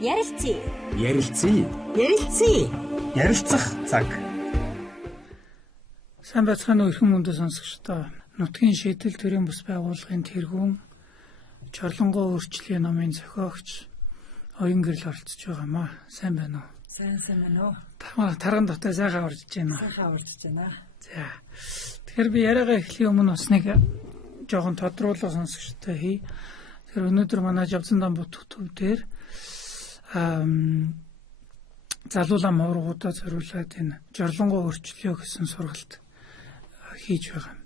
Ярилцъя. Ярилцъя. Ярилцъя. Ярилцах цаг. Сайн байцгаана уу эрхэм мөндөд сонсогчдоо. Нутгийн шийдэл төрийн бус байгууллагын тэргүүн Чорлонгоо өөрчлөлийн номын зохиогч оюун гэрэл оролцож байгаамаа. Сайн байна уу? Сайн байна уу? Тарган дотор сайхан орж байна. Сайхан орж байна. За. Тэгэхээр би яриагаа эхлэхийн өмнө бас нэг жоохон тодруулга сонсогчтой хий. Тэгэхээр өнөөдөр манай Жавзан Дамбут төв дээр залуулаа муургуудаа зориулаад энэ Жорлонгоо өөрчлөё гэсэн сургалт хийж байгаа.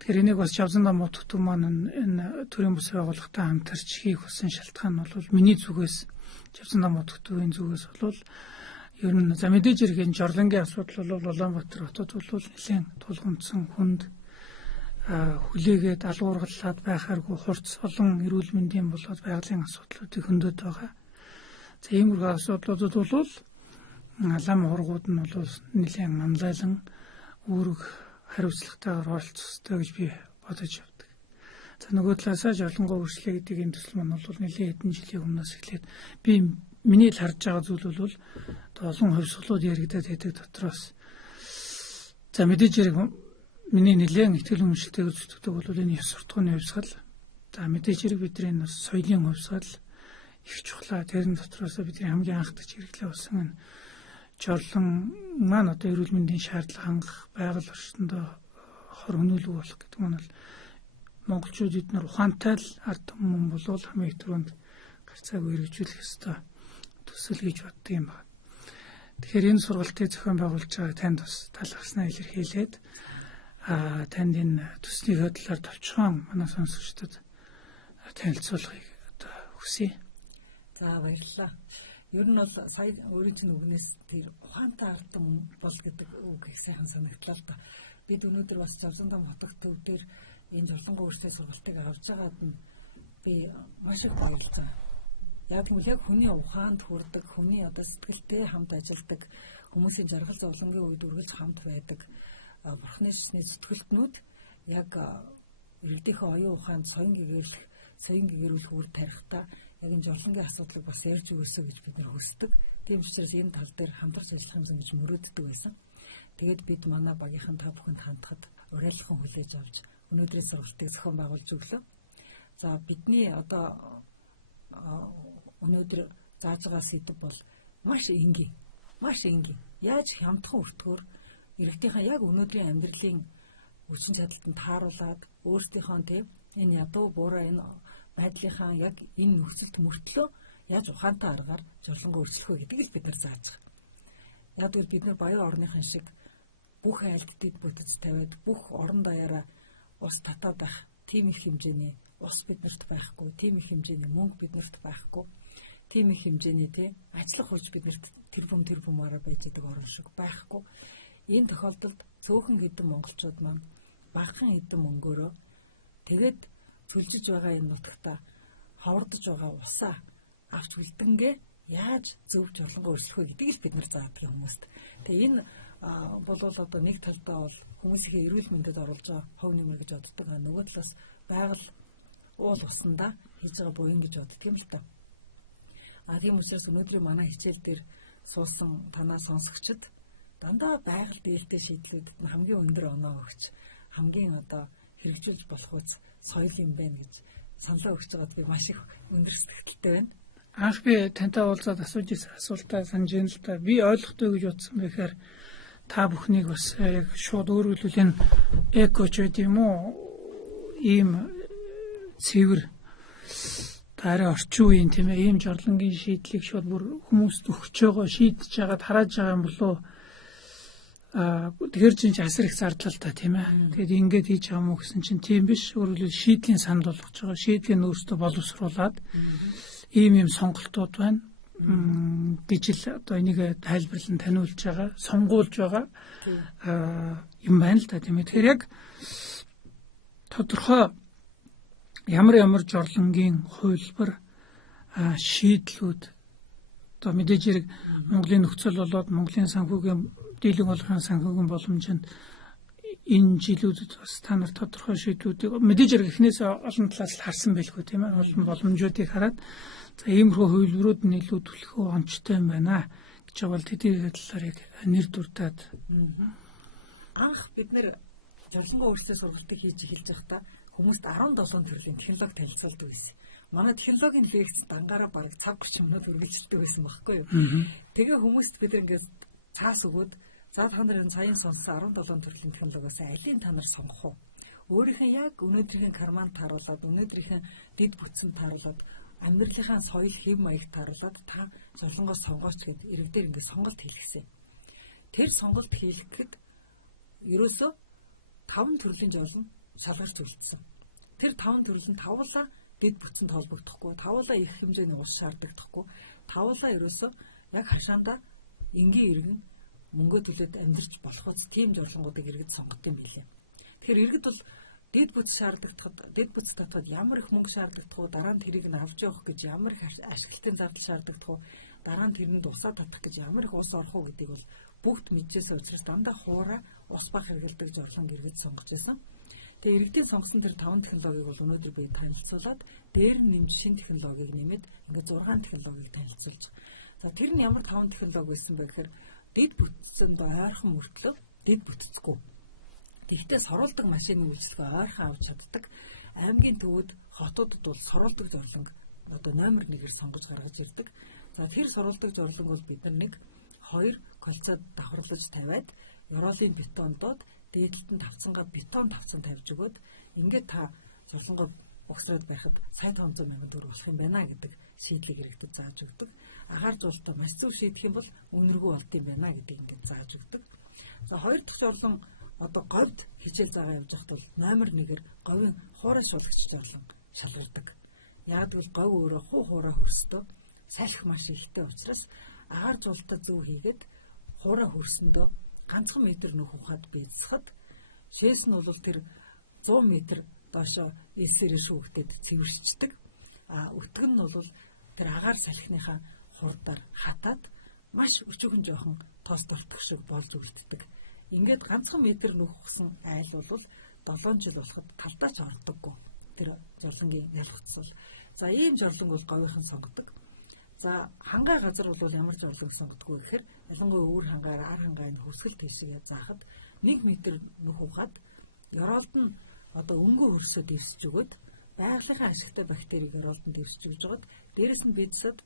Тэгэхээр энийг бас Жавзан Дамбут төв маань энэ төрийн бус байгууллагатай хамтарч хийх болсон шалтгаан нь бол миний зүгээс Жавзан Дамбут төвийн зүгээс бол ер нь за мэдээж иргэн Жорлонгийн асуудал бол Улаанбаатар хотод бол нэлээд тулгымдсан хүнд хүлээгээд алуургалаад байхааргүй хурц олон эрүүл мэндийн болоод байгалийн асуудлуудыг хөндөд байгаа. За иймэрхүү асуудлуудад бол лам хургууд нь бол нэлээд манлайлан үүрэг хариуцлагатайгаар оролцох ёстой гэж би бодож явдаг. За нөгөө талаасаа Жорлонгоо өөрчлөлт гэдэг энэ төсөл маань бол нэлээд хэдэн жилийн өмнөөс эхлээд би миний л харж байгаа зүйл бол олон хувьсгалууд яригдаад байдаг дотроос за мэдээж хэрэг миний нэлээд ихтгэл өмчлөлтэйг үздэг бол энэ ёс суртахууны хувьсгал. За мэдээж хэрэг бидний бас соёлын хувьсгал их чухлаа. Тэрэн дотроос бидний хамгийн анхдагч хэрэглээ болсон энэ Жорлон маань одоо эрүүл мэндийн шаардлага хангах, байгаль орчиндөө хор хөнөөлөг болох гэдэг нь бол монголчууд эдгээр ухаантай л ард түмэн болвол хамгийн түрүүнд гарцааг өргөжүүлэх ёстой төсөл гэж боддог юм байна. Тэгэхээр энэ сургалтыг зохион байгуулж байгаа танд бас талархснаа илэрхийлээд танд энэ төслийн хөдлөлөөр товчхон манай сонсогчдод танилцуулахыг одоо хүсье. За баярлалаа. Ер нь бол сая өөрийн чинь үгнээс тэр ухаантай ардам бол гэдэг үг их сайхан санагдлаа л да. Бид өнөөдөр бас Жавзан Дамбут төв дээр энэ Жорлонгоо өөрчлөлт сургалтыг авч байгаад нь би маш их баярлж байгаа. Яг нь яг хүний ухаанд хүрдэг, хүний одоо сэтгэлтэй хамт ажилладаг, хүмүүсийн жаргал зовлонгийн үед үргэлж хамт байдаг бурхны шишний зүтгэлтнүүд яг иргэдийнхээ оюун ухаанд соён гэгэрүүлэх үр тарихтаа яг энэ Жорлонгийн асуудлыг бас ярьж өгөөсэй гэж бид нар хүсдэг. Тийм учраас энэ тал дээр хамтарч ажиллах юмсан гэж мөрөөддөг байсан. Тэгээд бид манай багийнхан та бүхэнд хандхад уриалхан хүлээж авч өнөөдрийн сургалтыг зохион байгуулж өглөө. За бидний одоо өнөөдөр зааж байгаа сэдв бол маш энгийн. Яаж хямдхан өртгөөр иргэдийнхээ яг өнөөдрийн амьдралын хүчин чадалтанд тааруулаад өөрсдийнхөө тийм энэ ядуу буураа энэ байдлынхаа яг энэ нөхцөлд мөртлөө яаж ухаантай аргаар Жорлонгоо өөрчлөх вэ гэдгийг л бид нар зааж байгаа. Яг л бид нар баян орныхан шиг бүх айлд дэд бүтэц тавиад бүх орон даяараа ус татаад байх тийм их хэмжээний ус биднэрт байхгүй, тийм их хэмжээний мөнгө биднэрт байхгүй, тийм их хэмжээний тийм ажиллах хүч биднэрт тэрбумаараа байж байгаа орн шиг байхгүй. Энэ тохиолдолд цөөхөн хэдэн монголчууд маань багахан хэдэн мөнгөөрөө тэгээд цүлжиж байгаа энэ нутагта ховордож байгаа усаа авч үлдэнгээ яаж зөв Жорлонгоо өөрчлөх вэ гэдгийг бид нар заадаг хүмүүст. Тэгээ энэ бол одоо нэг талдаа бол хүмүүсийн эрүүл мэндэд оруулж байгаа хов нэмэр гэж боддог. Нөгөө талаас байгаль уул усандаа хийж байгаа буян гэж боддог юм л та. Тийм учраас өнөөдрийн манай хичээл дээр суусан танаа сонсогчид дандаа байгаль дээлтэй шийдлүүдэд нь хамгийн өндөр оноо өгч хамгийн одоо хэрэгжүүлж болох үс соёл юм байна гэж саналаа өгч байгаад би маш их өндөр сэтгэлтэй байна. Анх би тантай уулзаад асууж ирсэн асуултаа санаж байна л да. Би ойлгохгүй гэж бодсон байхаар та бүхнийг бас яг шууд өөрөлдвөл энэ экоч гэдэг юм уу? Ийм цэвэр арай орчин үеийн тийм ээ ийм Жорлонгийн шийдлийг шууд бүр хүмүүст өгч байгаа шийдэж байгаад харааж байгаа юм болов тэгэр чинь асар их зардал та тийм ээ. Тэгэд ингэж хийж байгаа мó гэсэн чинь тийм биш. Өөрөлдвөл шийдлийн санд болгож байгаа. Шийдлийн өөртөө боловсруулад ийм сонголтууд байна. Гэж л одоо энийг тайлбарлан таниулж байгаа, сонгуулж байгаа юм байна л та тийм ээ. Тэгэхээр яг тодорхой ямар Жорлонгийн хувилбар шийдлүүд одоо мэдээж хэрэг Монголын нөхцөл болоод Монголын санхүүгийн дийлэн болгохын санхүүгийн боломжинд энэ жилүүдэд бас та нар тодорхой шийдвүүдийг мэдээж хэрэг эхнээс олон талаас л харсан байлгүй тийм ээ. Олон боломжуудыг хараад за иймэрхүү хувилбарууд нь илүү түлхүү онцтой юм байна гэж бол тэдний талаар яг нэр дуртаад. Анх бид нэр жавлангаа өөрсдөө сургалтыг хийж эхэлж байхдаа хүмүүст 17 төрлийн технологи танилцуулдаг байсан. Манай технологийн лекц дангаараа бараг цаг 30 минут үргэлжилдэг байсан байхгүй юу? Тэгээ хүмүүст бид ингээд цаас өгөөд за та нарын саяхан сонссон 17 төрлийн технологиос алийг та нар сонгох уу? Өөрийнхөө яг өнөөдрийн карман тааруулаад, өнөөдрийн дэд бүтцэн тааруулаад, амьдралынхаа соёл хэв маяг тааруулаад та жавлангаас сонгооч гэд иргэдээр ингээд сонголт хийлгэсэн. Тэр сонголт хийлгэхэд ерөөсөө 5 төрлийн жавлан шалгарч үлдсэн. Тэр 5 төрлийн тавлаа дэд бүтцэнд холбогдохгүй, тавлаа их хэмжээний ус шаардлагадаггүй, тавлаа ерөөсөө яг хашаандаа энгийн иргэн мөнгө төлөөд амьдарч болохоос тийм жавлангуудыг иргэд сонгох юм билээ. Тэгэхээр иргэд бол дэд бүтц шаардлагатахад, дэд бүтц татвад ямар их мөнгө шаардлагатах уу, дараа нь тэрийг нь авч явах гэж ямар их ашиглалтын зардал шаардлагатах уу, дараа нь тэрэнд усаа татах гэж ямар их ус орох уу гэдгийг бол бүгд мэдчихсэн учраас дандаа хуурай ус баг хэрэгэлдэг жавланг иргэд сонгож байсан. Тэгээ иргэдийн сонгосон тэр 5 технологиг бол өнөөдөр би танилцуулаад дээр нь нэмж шинэ технологиг нэмээд ингээд 6 технологиг танилцуулж байгаа. За тэр нь ямар 5 технологи байсан бэ гэхээр дэд бүтцэнд ойрхон мөртлөө дэд бүтцгүй. Тэгвэл сорулдаг машины үйлчлэгээ ойрхон авч чаддаг. Аймгийн төвөд хотуудад бол сорулдаг жавланг одоо номер 1-ээр сонгож гаргаж ирдэг. За тэр сорулдаг жавланг бол бид нар нэг 2 кольцоод давхарлаж тавиад ёроолын бетондод дээдлэлт нь тавцангаа бетон тавцан тавьж өгөөд ингээд та жавлангаа угсраад байхад сая 500 сая төгрөг болох юм байна гэдэг шийдлийг иргэдэд зааж өгдөг. Агаар жуултаа маш зөв шийдэх юм бол үнэргүй болт юм байна гэдэг ингээд зааж өгдөг. За хоёр дахь жавлан одоо говьд хичээл заагаа явж байхад бол номер 1-ээр говийн хуурай шуулагч жавлан шалгардаг. Яг л говь өөрөө хуурай хөрстөө салхи маш ихтэй учраас агаар жуултаа зөв хийгээд хуурай хөрсөндөө ганцхан метр нөх ухаад бэлсэхэд шээс нь бол тэр 100 метр доошо элсээр шүүгдэд цэвэрчдэг. Өтгөн нь бол тэр агаар салхиныхаа хурдаар хатаад маш өчүүхэн жоохон тоос толтох шиг болж үлддэг. Ингээд ганцхан метр нөх ухсан айл бол 7 жил болоход талдаа ч ордоггүй. Тэр жолонгийн ялгцвал. За ийм жолонг бол говийнхан сонгодог. За хангаа газар бол ямар жолонг сонгодгоо гэхээр ялангуяа өөр хангаар ар хангааны хөсгөл тийшээ заахад 1 метр нөх ухаад ёроолд нь одоо өнгө хөрсөд дэвсэж өгöd байгалийнхаа ашигтай бактерийг ёроолд нь дэвсэж өгж жогод дээрэс нь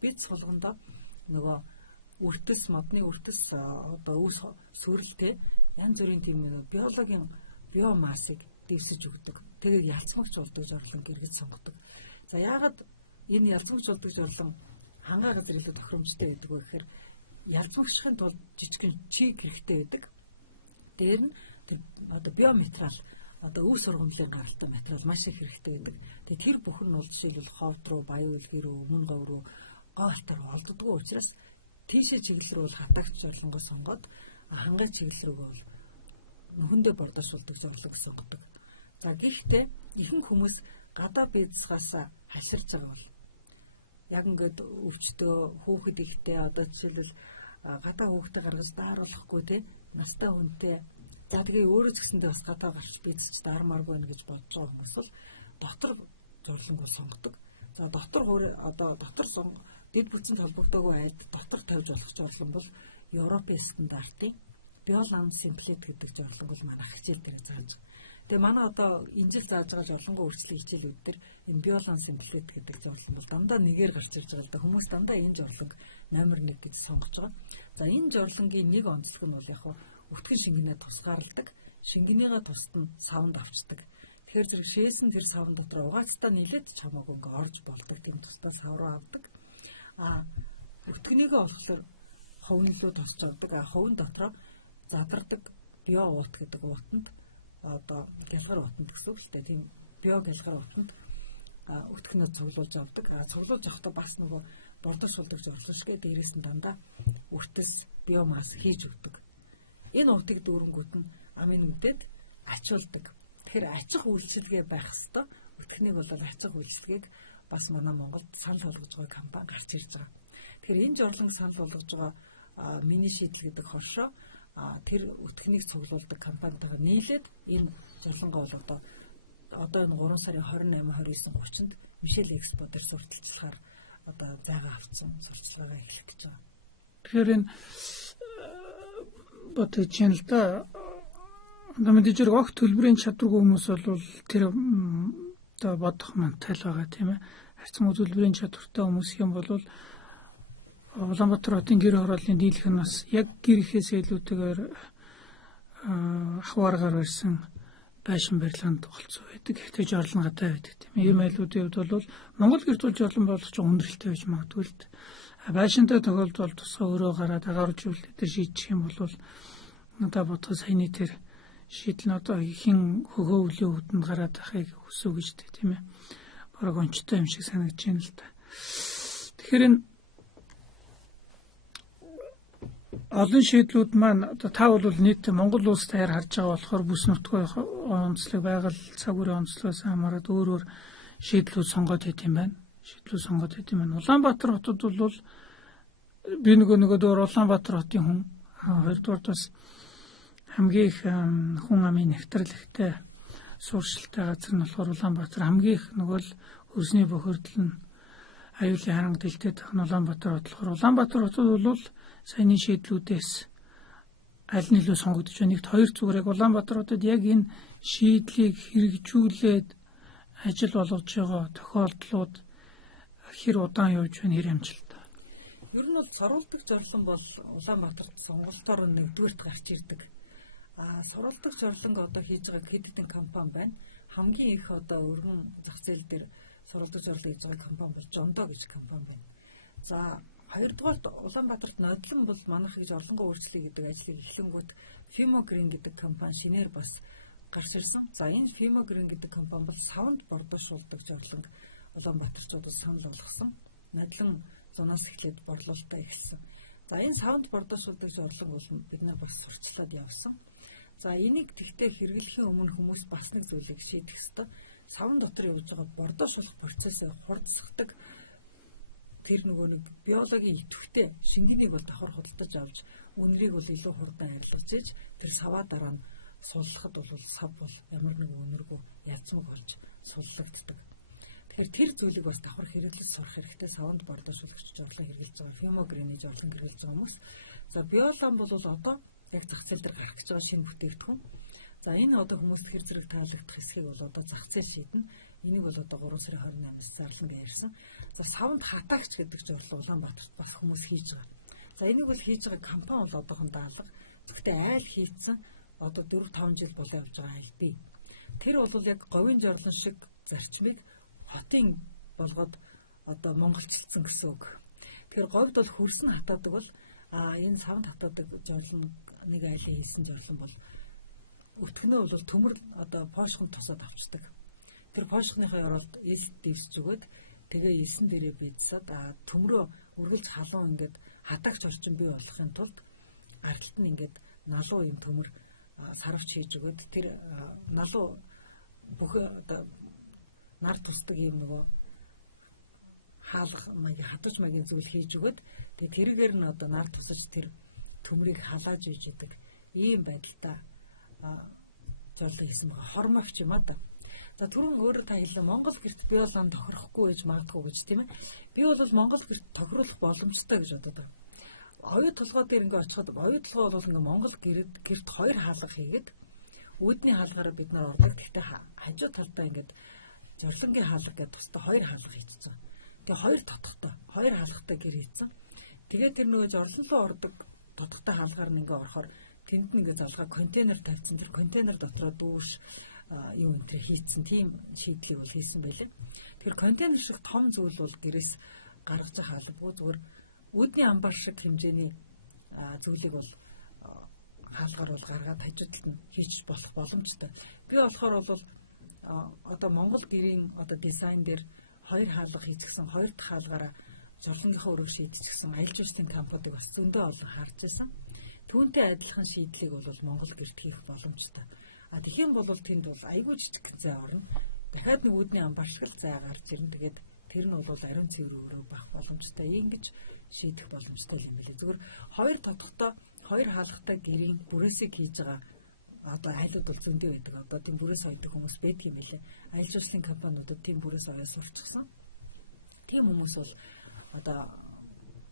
бич болгондоо нөгөө үртэс модны үртэс одоо үүс сүрэлтэй янз бүрийн тийм биологийн биомассыг дэвсэж өгдөг. Тэгээд ялцмагч болдог жавланг иргэд сонгодог. За яагаад энэ ялцмагч болдог жавлан хангаа газар илүү тохиромжтой гэдэг вэ гэхээр ялцмагчхын тулд жижигхэн чиг хэрэгтэй байдаг. Дээр нь одоо биоматериал одоо өв сургамлын гаралтай материал маш их хэрэгтэй байдаг. Тэгээ тэр бүхэн нь бол жишээлбэл ховд руу, баян үлгэр рүү, өмнө гов руу гоолтор олддгоо учраас тийшээ чиглэл рүү хатаагч жавлангоо сонгоод хангаа чиглэл рүү бол нөхөндөө бордошуулдаг жавланг сонгодог. За гэхдээ ихэнх хүмүүс гадаа бизнесээс хаширч байгаа бол яг ингээд өвчтөө хүүхэд ихтэй одоо жишээлбэл гадаа хүүхдээ гаргаж дааруулахгүй те настай хүнтэй за тэгээ өөрөө ч гэсэндээ бас гадаа гарч бизнесч даармааргүй байна гэж бодож байгаа хүмүүс бол дотор жавланг бол сонгодог. За дотор дэд бүтцэнд холбогдоогүй айлд дотор тавьж болох жавлан бол Европын стандартын Biolan Simplite гэдэг жавланг бол манай хичээл дээр зааж. Тэгээ манай одоо энэ жил зааж байгаа жавлангын үйлчлэг хичээлүүд дээр энэ Biolan Simplite гэдэг жавлан бол дандаа нэгээр гарч ирж байгаа л да хүмүүс дандаа энэ жавланг номер 1 гэж сонгож байгаа. За энэ жавлангийн нэг онцлог нь бол яг өтгөн шингэнээ тусгаарладаг. Шингэнийгээ тусад нь савнд авчдаг. Тэгэхээр зэрэг шээсэн тэр савн дотор угаацтай нийлээд чамаагүй ингээ орж болдог тийм тусдаа сав руу авдаг. Өтгөнийгээ болохоор ховнлуу тусч авдаг. Ховн дотроо задардаг био уут гэдэг уутанд одоо гэлгар уутанд гэсэн үг л дээ. Тийм био гэлгар уутанд өтгөнөө цуглуулж авдаг. Цуглуулж авахдаа бас нөгөө болдошулдаг зорлошгүй дээрээс нь дандаа үртэс биомасс хийж өгдөг. Энэ уутыг дүүрэнгүүд нь амин үдэд ачуулдаг. Тэгэхээр ачих үйлчилгээ байх ёстой. Өтгөнийг бол ачих үйлчилгээг бас манай Монголд санал болгож байгаа компани гарч ирж байгаа. Тэгэхээр энэ журлан санал болгож байгаа миний шийдэл гэдэг хоршоо тэр үтгнийг цуглуулдаг компанитайгаа нийлээд энэ жолонгоо бол одоо энэ 3 сарын 28, 29, 30-нд Мишель Экспо дээр сурталчлахаар одоо зайгаа авсан сурталчилгаагаа эхлэх гэж байгаа. Тэгэхээр энэ бодож байна л да. Мэдээж огт төлбөрийн чадваргүй хүмүүс бол тэр одоо бодох мантал байгаа тийм ээ. Харьцан төлбөрийн чадвартай хүмүүс юм бол Улаанбаатар хотын гэр хорооллын дийлэх нь бас яг гэр ихээс илүүтэйгээр ахвааргаар барьсан байшин барилганд голцоо байдаг. Гэхдээ жорлонгатай байдаг тийм. Ийм айлуудын хувьд бол Монгол гэрт бол жорлон болгоч хүндрэлтэй байж магадгүй л дээ. Байшинтай тохиолдолд тусгай өөрөө гараад агааржуулалт дээр шийдчих юм бол надад бодхоо саяны тэр шийдэл нь одоо ихэн хөгөө үлийн үүдэнд гараад ахыг хүсв гэж тийм ээ. Бараг онцтой юм шиг санагдаж байна л да. Тэгэхээр энэ олон шийдлүүд маань одоо та бол нийт Монгол улс таяар харж байгаа болохоор бүс нутгийн онцлог байгаль цаг үеийн онцлогоос хамаарат өөр шийдлүүд сонгоод идэм байна. Улаанбаатар хотод бол би нөгөө дөр Улаанбаатар хотын хүн хоёрдугаар бас хамгийн их хүн амын нэвтрэлхтэй сууршилтай газар нь болохоор Улаанбаатар хамгийн их нөгөө л хөрсний бохирдол нь аюулын харанг дэлтэд тах Улаанбаатар хот болохоор Улаанбаатар хотод бол саяны шийдлүүдээс аль нь илүү сонгогдож байна. Нэгт хоёр зүгээр яг Улаанбаатар хотод яг энэ шийдлийг хэрэгжүүлээд ажил болгож байгаа тохиолдлууд хэр удаан явж байна, хэр амжилттай. Ер нь бол сурвалдаг жорлон бол Улаанбаатарт сонголтоор нэгдүгээрт гарч ирдэг. Сурвалдаг жорлонг одоо хийж байгаа хэд хэдэн компани байна. Хамгийн их одоо өргөн зах зээл дээр сурвалдаг жорлон хийж байгаа компани бол Жондоо гэж компани байна. За хоёрдугаарт Улаанбаатарт нодлон бол манайх гэж орлонгоо өөрчлөе гэдэг ажлыг эхлэнгүүт Fimo-Green гэдэг компани шинээр бас гарч ирсэн. За энэ Fimo-Green гэдэг компани бол савнд бордоошуулдаг жорлонг Улаанбаатарчуудад санал болгосон. Нодлон зунаас эхлээд борлуулалтаа эхэлсэн. За энэ савнд бордоошуулдаг жорлонг бол бид нар бас сурчлаад явсан. За энийг тэгтээ хэрэглэхийн өмнө хүмүүс бас нэг зүйлийг шийдэх ёстой. Савн дотор явж байгаа бордоошуулах процессыг хурдсахдаг тэр нөгөө нэг биологийн идэвхтэй шингэнийг бол давхар худалдаж авч үнэрийг бол илүү хурдан арилгаж иж тэр саваа дараа нь суллахад бол сав бол ямар нэгэн үнэргүй язмаг болж суллагддаг. Тэгэхээр тэр зүйлийг бас давхар хэрэглэж сурах хэрэгтэй. Савнд бордоошуулагч жорлон хэрэглэж байгаа Fimo-Green жорлон хэрэглэж байгаа хүмүүс. За биолам бол одоо яг зах зээл дээр гарах гэж байгаа шинэ бүтээгдэхүүн. За энэ одоо хүмүүс тэр зэрэг таалагдах хэсгийг бол одоо зах зээл шийднэ. Энийг бол одоо 3 сарын 28-нд зарлан байрсан. За савнд хатаагч гэдэг жорлон Улаанбаатарт бас хүмүүс хийж байгаа. За энийг бол хийж байгаа компани бол одоохондоо алга. Гэхдээ айл хийцэн одоо 4-5 жил болоо явж байгаа айл бий. Тэр бол яг говийн жорлон шиг зарчмыг хотын болгоод одоо монголчилсан гэсэн үг. Тэгэхээр говьд бол хөрсөн хатаадаг бол энэ савнд хатаадаг жорлон нэг айлын хийсэн жорлон бол өтгөнөө бол төмөр одоо пошхонд тусаад авчдаг. Тэр пошхныхаа оролд ил дивсж өгөөд тэгээ элсэн дээрээ бийцсад төмрөө үргэлж халуун ингээд хатаагч орчин бий болохын тулд арилт нь ингээд налуу юм төмөр сарвч хийж өгөөд тэр налуу бүх одоо нар тусдаг юм нөгөө хаалга маяг хатаж маягийн зүйл хийж өгөөд тэгээ тэргээр нь одоо нар тусаж тэр төмрийг халааж иж идэг ийм байдалтай жорлон хийсэн байгаа. Хормогч юм аа да. За түрүүн өөрөөр та хэллээ Монгол гэрт биолам тохирохгүй гэж магадгүй гэж тийм ээ. Би бол Монгол гэрт тохируулах боломжтой гэж боддог. Оюу толгой дээр ингээ очиход оюу толгой бол ингээ Монгол гэрт хоёр хаалга хийгээд үүдний хаалгаараа бид нар ордог. Гэхдээ хажуу талдаа ингээд жорлонгийн хаалга гэдэг тусдаа хоёр хаалга хийчихсэн. Тэгээ хоёр тотхтой, хоёр хаалгатай гэр хийсэн. Тэгээд тэр нөгөө жорлон руу ордог тотхтой хаалгаар нь ингээ орохоор тэнд нэг залгаа контейнер тавьсан. Тэр контейнер дотроо дүүш юу энэ хийцэн тийм шийдлийг бол хийсэн байлээ. Тэгэхээр контейнер шиг том зүйл бол гэрээс гаргаж хаалгагүй зүгээр үүдний амбар шиг хэмжээний зүйлийг бол хаалгаар бол гаргаад хажуудалд нь хийчих болох боломжтой. Би болохоор бол одоо Монгол гэрийн одоо дизайн дээр хоёр хаалга хийчихсэн, хоёр дахь хаалгаараа жорлонгийнхаа өрөө шийдчихсэн аялал жуулчлалын компанийг бас зөндөө олон харж байсан. Түүнтэй адилхан шийдлийг бол Монгол гэрт хийх боломжтой. Тэгхийн бол тэнд бол айгүй жижиг зай орно. Дахиад нэг үүдний амбар шиг зай гарч ирнэ. Тэгээд тэр нь бол ариун цэвэр өрөө байх боломжтой. Ингэж шийдэх боломжтой юм билээ. Зүгээр хоёр тодорхой хоёр хаалгатай гэрийн бүрээсийг хийж байгаа одоо айлууд бол зөндөө байдаг. Одоо тийм бүрээс ойдог хүмүүс байдаг юм билээ. Аялал жуулчлалын компаниудад тийм бүрээс ойж сурчсан. Тийм хүмүүс бол одоо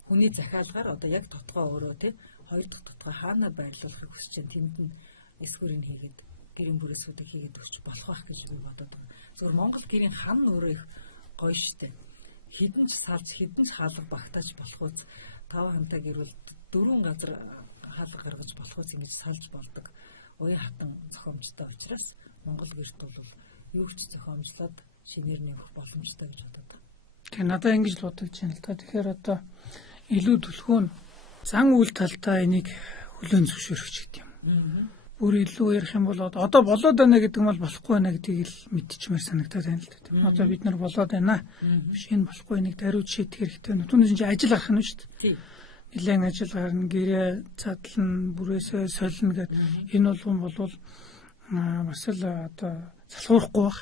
хүний захиалгаар одоо яг тотгоо өөрөө тий хоёр дахь тотгоо хаана байрлуулахыг хүсэж чинь тэнд нь эсвэрийг хийгээд гэрийн бүрээсүүдийг хийгээд өгч болох байх гэж би бодод байна. Зөвхөн Монгол гэрийн хам нь өөрөө их гоё штэ. Хідэн ч салж хідэн ч хаалга багтааж болох үз 5 хамтаа гэрвэл 4 газар хаалга гаргаж болох үз ингэж салж болдог. Уян хатан зохиомжтой учраас Монгол гэрт бол юу ч зохиомжлоод шинээр нэмэх боломжтой гэж бодод байна. Тэгээ надад ингэж л бодож байна л та. Тэгэхээр одоо илүү түлхүүн зан үйл талдаа энийг хүлээн зөвшөөрөх гэдэг юм. Бүр илүү ярих юм бол одоо болоод байна гэдэг нь бол болохгүй байна гэдгийг л мэдчихмээр санагдаад байна л да. Одоо бид нар болоод байна. Биш энэ болохгүй нэг даруйд шийдэх хэрэгтэй байна. Түүнээс чинь ажил гарах нь шүү дээ. Нилээн ажил гарна, гэрээ задлан, бүрээсээ солино гэдэг энэ болгон бас л одоо залхуурахгүй байх.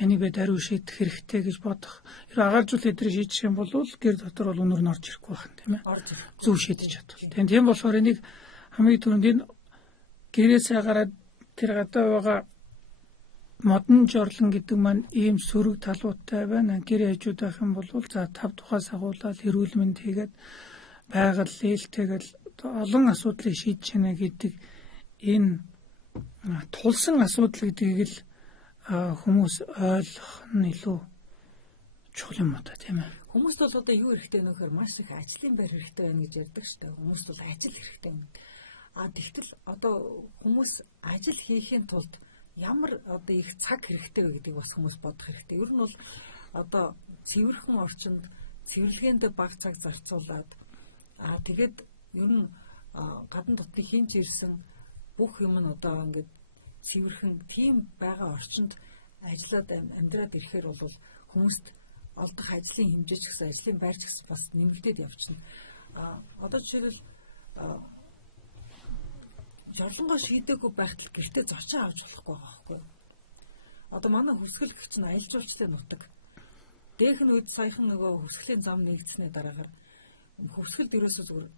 Энийг би даруй шийдэх хэрэгтэй гэж бодох. Агааржуул эдрийг шийдэх юм бол гэр дотор бол өнөр нь орж ирэхгүй байх юм тийм ээ. Зөв шийдэж чадвал. Тийм болохоор энийг хамгийн түрүүнд энэ гэрээсээ гараад тэр гадаа байгаа модон жорлон гэдэг маань ийм сөрөг талуудтай байна. Гэр хажууд байх юм бол за 5 тухаас агуулаад эрүүл мэнд хийгээд байгаль лээлтэйгэл олон асуудлыг шийдэж байна гэдэг энэ тулсан асуудал гэдгийг л хүмүүс ойлгох нь илүү чухал юм уу та тийм ээ. Хүмүүс бол одоо юу хэрэгтэй нөхөр маш их ажлын байр хэрэгтэй байна гэж ярьдаг шүү дээ. Хүмүүс бол ажил хэрэгтэй юм. Тэгтэл одоо хүмүүс ажил хийхийн тулд ямар одоо их цаг хэрэгтэй вэ гэдгийг бас хүмүүс бодох хэрэгтэй. Ер нь бол одоо цэвэрхэн орчинд цэвэрлэгээнд баг цаг зарцуулаад тэгээд ер нь гадна дотны хинж ирсэн бүх юм нь одоо ингээд цэвэрхэн тийм байгаа орчинд ажиллаад амьдраад ирэхээр бол хүмүүст олдох ажлын хэмжээ ч гэсэн ажлын байр ч гэсэн бас нэмэгдээд явчихна. Одоо жишээлбэл жорлонгоо шийдээгүй байхад гэртээ зочин авч болохгүй байхгүй. Одоо манай хөсгөл гэгч нь аялал жуулчлалын нутаг. Дэх нь үед саяхан нөгөө хөсгөлийн зам нэгдсэний дараагаар хөсгөлд ерөөсөө зүгээр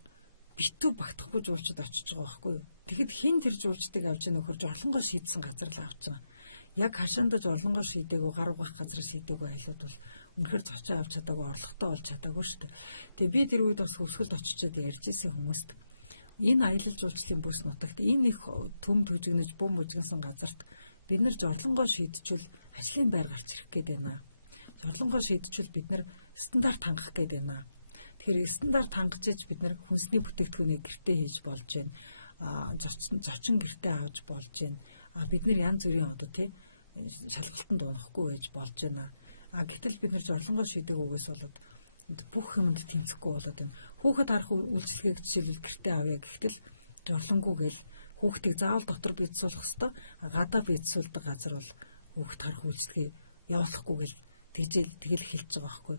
битүү багтахгүй жуулчд очиж байгаа байхгүй юу. Тэгэхэд хин тэр жуулчдыг авч яа нөхөр жорлонгоо шийдсэн газар л авч байгаа. Яг хашаандаа жорлонгоо шийдээгүй гар угаах газар шийдээгүй айлууд бол үнэхээр зочин авч чадаагүй орлоготой болж чадаагүй шүү дээ. Тэгээ би тэр үед бас хөсгөлд очичоод ярьж ирсэн хүмүүст энэ аялал жуулчлалын бүс нутагт энэ их төм төжигнөж бөм бүжгэлсэн газарт бид нар жорлонгоо шийдчихвэл ажлын байр гарч ирэх гээд байна. Жорлонгоо шийдчихвэл бид нар стандарт хангах гээд байна. Тэгэхээр стандарт хангаж иж бид нар хүнсний бүтээгдэхүүнийг гэртээ хийж болж байна. Зочин гэртээ авч болж байна. Бид нар янз бүрийн одоо тийм шалгалтанд унахгүй байж болж байна. Гэтэл бид нар жорлонгоо шийдэггүйгээс болоод бүх юмд тэмцэхгүй болоод байна. Хүүхэд харах үйлчлэгийг жишээлбэл гэртээ авъя гэхтэл жорлонгүйгээл хүүхдийг заавал дотор бийцүүлэх хэвээр гадаа бийцүүлдэг газар бол хүүхэд харах үйлчлэгийг явуулахгүйгээл тэгэл хэлж байгаа байхгүй.